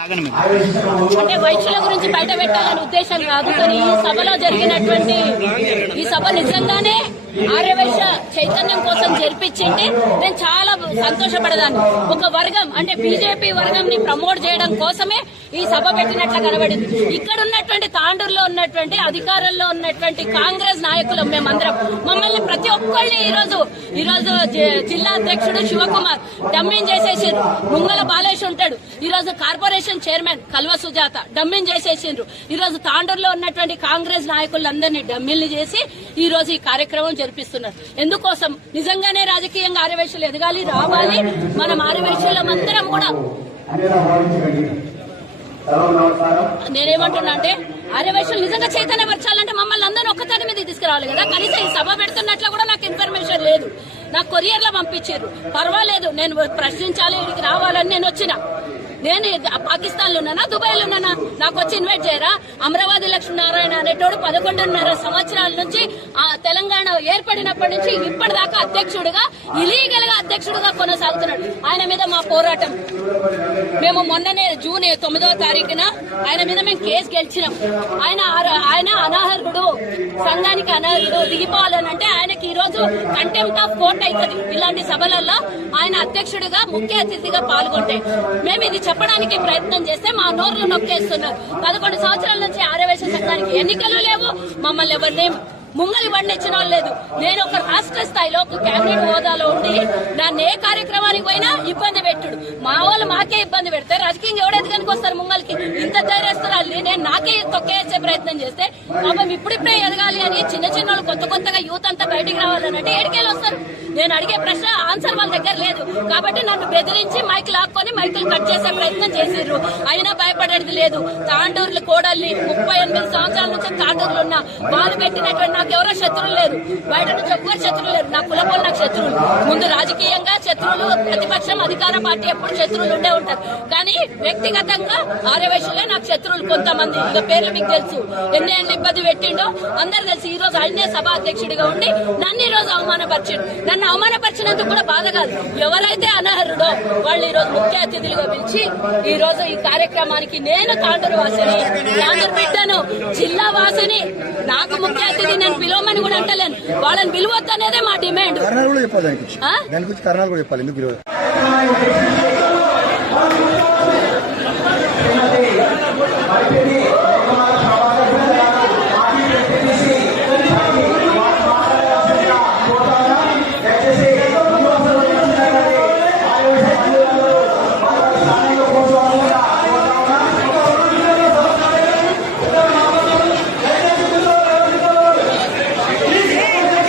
అంటే వైశ్యుల గురించి బయట పెట్టాలనే ఉద్దేశం కాదు, కానీ ఈ సభలో జరిగినటువంటి ఈ సభ నిజంగానే ఆర్యవైశ్య చైతన్యం కోసం జరిపించింది. నేను చాలా సంతోషపడదాన్ని. ఒక వర్గం అంటే బీజేపీ వర్గం ని ప్రమోట్ చేయడం కోసమే ఈ సభ పెట్టినట్లు కనబడింది. ఇక్కడ ఉన్నటువంటి తాండూరులో ఉన్నటువంటి అధికారంలో ఉన్నటువంటి కాంగ్రెస్ నాయకులు మేమందరం, మమ్మల్ని ప్రతి ఒక్కరిని ఈ రోజు జిల్లా అధ్యక్షుడు శివకుమార్ డమ్మింగ్ చేసేసిండ్రు. ముంగల బాలేష్ ఉంటాడు, ఈ రోజు కార్పొరేషన్ చైర్మన్ కల్వ సుజాత డమ్మింగ్ చేసేసిండ్రు. ఈ రోజు తాండూరులో ఉన్నటువంటి కాంగ్రెస్ నాయకులందరినీ డమ్మింగ్లు చేసి ఈ రోజు ఈ కార్యక్రమం జరిపిస్తున్నారు. ఎందుకోసం? నిజంగానే రాజకీయంగా ఆర్యవైశ్యులు ఎదగాలి, రావాలి. మనం ఆర్యవైశ్యులమందరం కూడా నేనేమంటున్నా అంటే ఆర్యవైశ్యులు నిజంగా చైతన్యపరచాలంటే మమ్మల్ని అందరూ ఒక్కదాని మీద తీసుకురావాలి కదా. కనీసం ఈ సభ పెడుతున్నట్లు కూడా నాకు ఇన్ఫర్మేషన్ లేదు. నాకు కొరియర్ లో పంపించారు. పర్వాలేదు, నేను ప్రశ్నించాలి, ఇక్కడికి రావాలని నేను వచ్చిన. నేను పాకిస్తాన్ లో ఉన్నానా, దుబాయ్ లో ఉన్నానా? నాకు వచ్చి ఇన్వైట్ చేయరా? అమరావతి లక్ష్మీనారాయణ అనేటోడు 11.5 సంవత్సరాల నుంచి ఆ తెలంగాణ ఏర్పడినప్పటి నుంచి ఇప్పటిదాకా అధ్యక్షుడిగా ఇలీగల్ గా అధ్యక్షుడిగా కొనసాగుతున్నాడు. ఆయన మీద మా పోరాటం. మేము మొన్ననే జూన్ 9వ తారీఖున ఆయన మీద మేము కేసు గెలిచినాం. ఆయన అనాహరుడు, సంఘానికి అనర్హుడు, దిగిపోవాలని అంటే ఆయనకి ఈ రోజు కంటెంప్ట్ ఆఫ్ కోర్ట్ అవుతుంది. ఇలాంటి సభలలో ఆయన అధ్యక్షుడిగా ముఖ్య అతిథిగా పాల్గొంటే మేము ఇది చెప్పడానికి ప్రయత్నం చేస్తే మా నోర్లు నొక్కేస్తున్నారు. 11 సంవత్సరాల నుంచి ఆర్యవైశ్య సంఘానికి ఎన్నికలు లేవు, మమ్మల్ని ఎవరినేం ముంగలి బండిచ్చిన వాళ్ళు లేదు. నేను ఒక రాష్ట్ర స్థాయిలో ఒక కేబినెట్ హోదాలో ఉండి నన్ను ఏ కార్యక్రమానికి పోయినా ఇబ్బంది పెట్టుడు. మా వాళ్ళు మాకే ఇబ్బంది పెడితే రాజకీయంగా ఎవడైతే కనుక వస్తారు ముంగలికి? ఇంత ధైర్యస్తురాలి నేను నాకే తొక్కేసే ప్రయత్నం చేస్తే పాపం ఇప్పుడిప్పుడే ఎదగాలి అని చిన్న చిన్న వాళ్ళు కొత్తగా యూత్ అంతా బయటికి రావాలనంటే ఏడికేళ్ళు వస్తారు? నేను అడిగే ప్రశ్న ఆన్సర్ వాళ్ళ దగ్గర లేదు. కాబట్టి నన్ను బెదిరించి మైక్ లాక్కొని మైకులు కట్ చేసే ప్రయత్నం చేసిర్రు. అయినా భయపడేది లేదు. తాండూరులు కోడల్ని 38 సంవత్సరాల నుంచి తాండూరులు ఉన్నా వాళ్ళు పెట్టినటువంటి నాకు ఎవరో శత్రువులు లేరు, బయట నుంచి ఎవ్వరు శత్రువులు లేరు. నా కులపోలు నాకు శత్రువులు. ముందు రాజకీయంగా శత్రువులు, ప్రతిపక్షం అధికార పార్టీ ఎప్పుడు శత్రువులు ఉండే ఉంటారు. కానీ వ్యక్తిగతంగా ఆర్యవైశ్యులే నాకు శత్రువులు కొంతమంది. ఇక పేర్లు మీకు తెలుసు, ఎన్ని ఇబ్బంది పెట్టిండో అందరు తెలుసు. ఈ రోజు ఆయనే సభా అధ్యక్షుడిగా ఉండి నన్ను ఈ రోజు అవమానపరిచిండు. నన్ను అవమానపరిచినందుకు కూడా బాధ కాదు. ఎవరైతే అనర్హుడో వాళ్ళు ఈ రోజు ముఖ్య అతిథులుగా పిలిచి ఈ రోజు ఈ కార్యక్రమానికి నేను తాండూరు వాసిని, తాండూరు బిడ్డను, జిల్లా వాసిని, నాకు ముఖ్య అతిథి నేను పిలవమని కూడా అంటలేను. వాళ్ళని పిలవద్దు అనేదే మా డిమాండ్.